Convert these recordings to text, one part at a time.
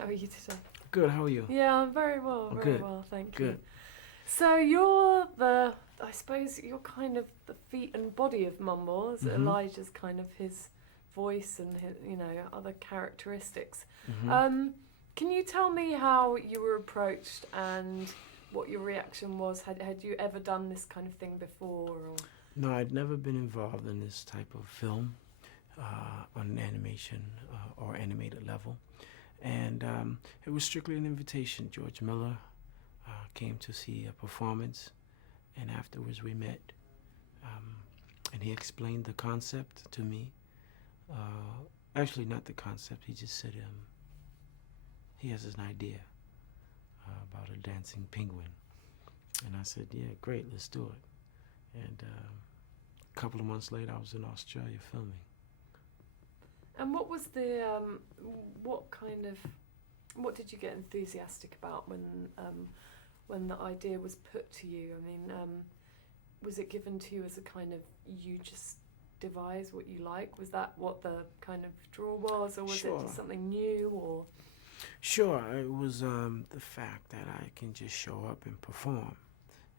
How are you today? Good, how are you? Yeah, I'm very well, very Good. well, thank Good. you. So you're I suppose you're kind of the feet and body of Mumble. Elijah's kind of his voice and his, other characteristics. Can you tell me how you were approached and what your reaction was? Had you ever done this kind of thing before? Or? No, I'd never been involved in this type of film on an animation or animated level. And it was strictly an invitation. George Miller came to see a performance, and afterwards we met. And he explained the concept to me. Actually, not the concept. He just said he has an idea about a dancing penguin. And I said, yeah, great, let's do it. And a couple of months later, I was in Australia filming. And what was the, what did you get enthusiastic about when the idea was put to you? I mean, was it given to you as a kind of, you just devise what you like? Was that what the kind of draw was, or was Sure. it just something new, or? Sure, it was the fact that I can just show up and perform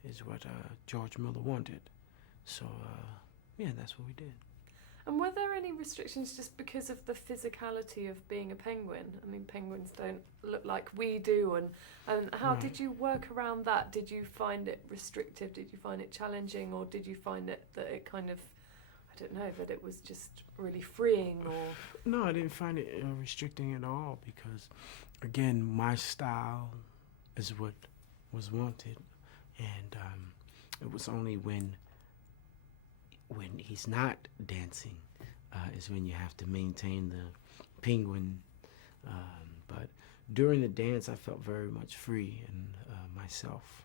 is what George Miller wanted. So, yeah, that's what we did. And were there any restrictions just because of the physicality of being a penguin? I mean, penguins don't look like we do, and how Right. did you work around that? Did you find it restrictive? Did you find it challenging, or did you find it that it kind of, I don't know, that it was just really freeing, or? No, I didn't find it restricting at all because, again, my style is what was wanted, and it was only when he's not dancing is when you have to maintain the penguin. But during the dance, I felt very much free in myself.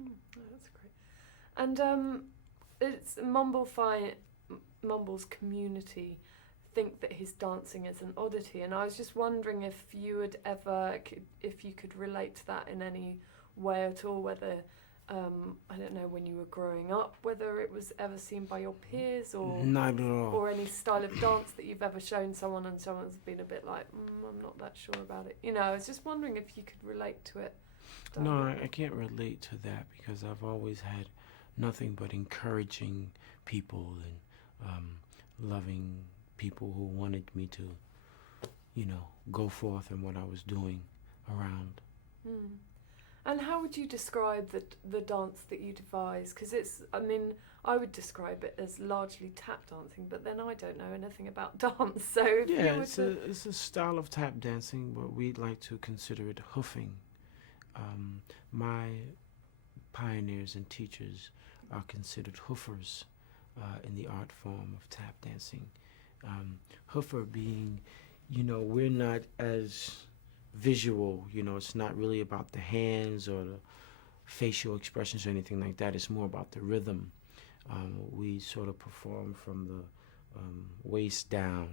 Oh, that's great. And it's Mumble's community think that his dancing is an oddity, and I was just wondering if you could relate to that in any way at all, whether I don't know, when you were growing up, whether it was ever seen by your peers, or Not at all. or any style of dance that you've ever shown someone and someone's been a bit like, I'm not that sure about it. I was just wondering if you could relate to it. No, I can't relate to that because I've always had nothing but encouraging people and loving people who wanted me to, go forth in what I was doing around. Mm. And how would you describe the dance that you devise? Because I would describe it as largely tap dancing, but then I don't know anything about dance. So if Yeah, you were it's a style of tap dancing, but we'd like to consider it hoofing. My pioneers and teachers are considered hoofers in the art form of tap dancing. Hoofer being, we're not as visual, it's not really about the hands or the facial expressions or anything like that. It's more about the rhythm. We sort of perform from the waist down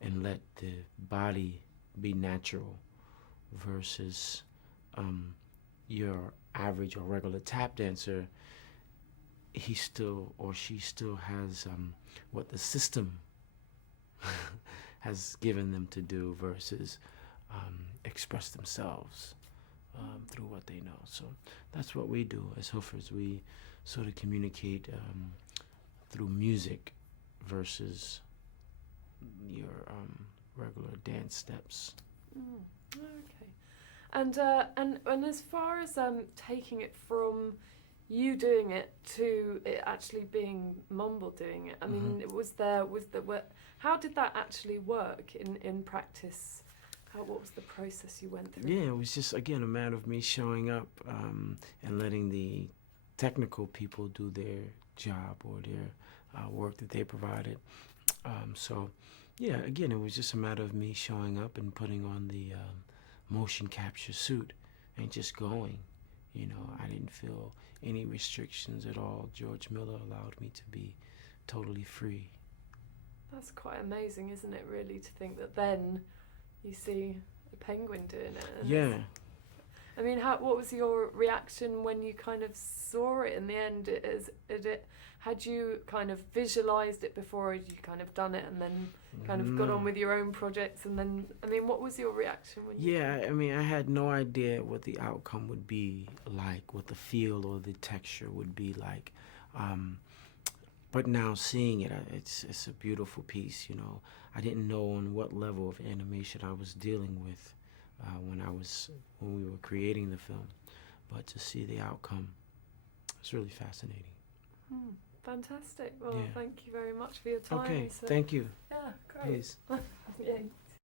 and let the body be natural versus your average or regular tap dancer. He still or she still has what the system has given them to do versus express themselves through what they know. So that's what we do as hoofers. We sort of communicate through music versus your regular dance steps. Okay. And as far as taking it from you doing it to it actually being Mumble doing it, I mean, how did that actually work in practice? What was the process you went through? Yeah, it was just, again, a matter of me showing up and letting the technical people do their job or their work that they provided. So, yeah, again, it was just a matter of me showing up and putting on the motion capture suit and just going. I didn't feel any restrictions at all. George Miller allowed me to be totally free. That's quite amazing, isn't it, really, to think that then you see a penguin doing it. Yeah. I mean, what was your reaction when you kind of saw it in the end? Had you kind of visualized it before, or had you kind of done it and then kind of got on with your own projects? And then, I mean, what was your reaction when you? Yeah, I mean, I had no idea what the outcome would be like, what the feel or the texture would be like. But now seeing it, it's a beautiful piece, you know. I didn't know on what level of animation I was dealing with when we were creating the film, but to see the outcome, it's really fascinating. Fantastic. Well, Yeah. thank you very much for your time. Okay, So, thank you. yeah, great. Please. Yay.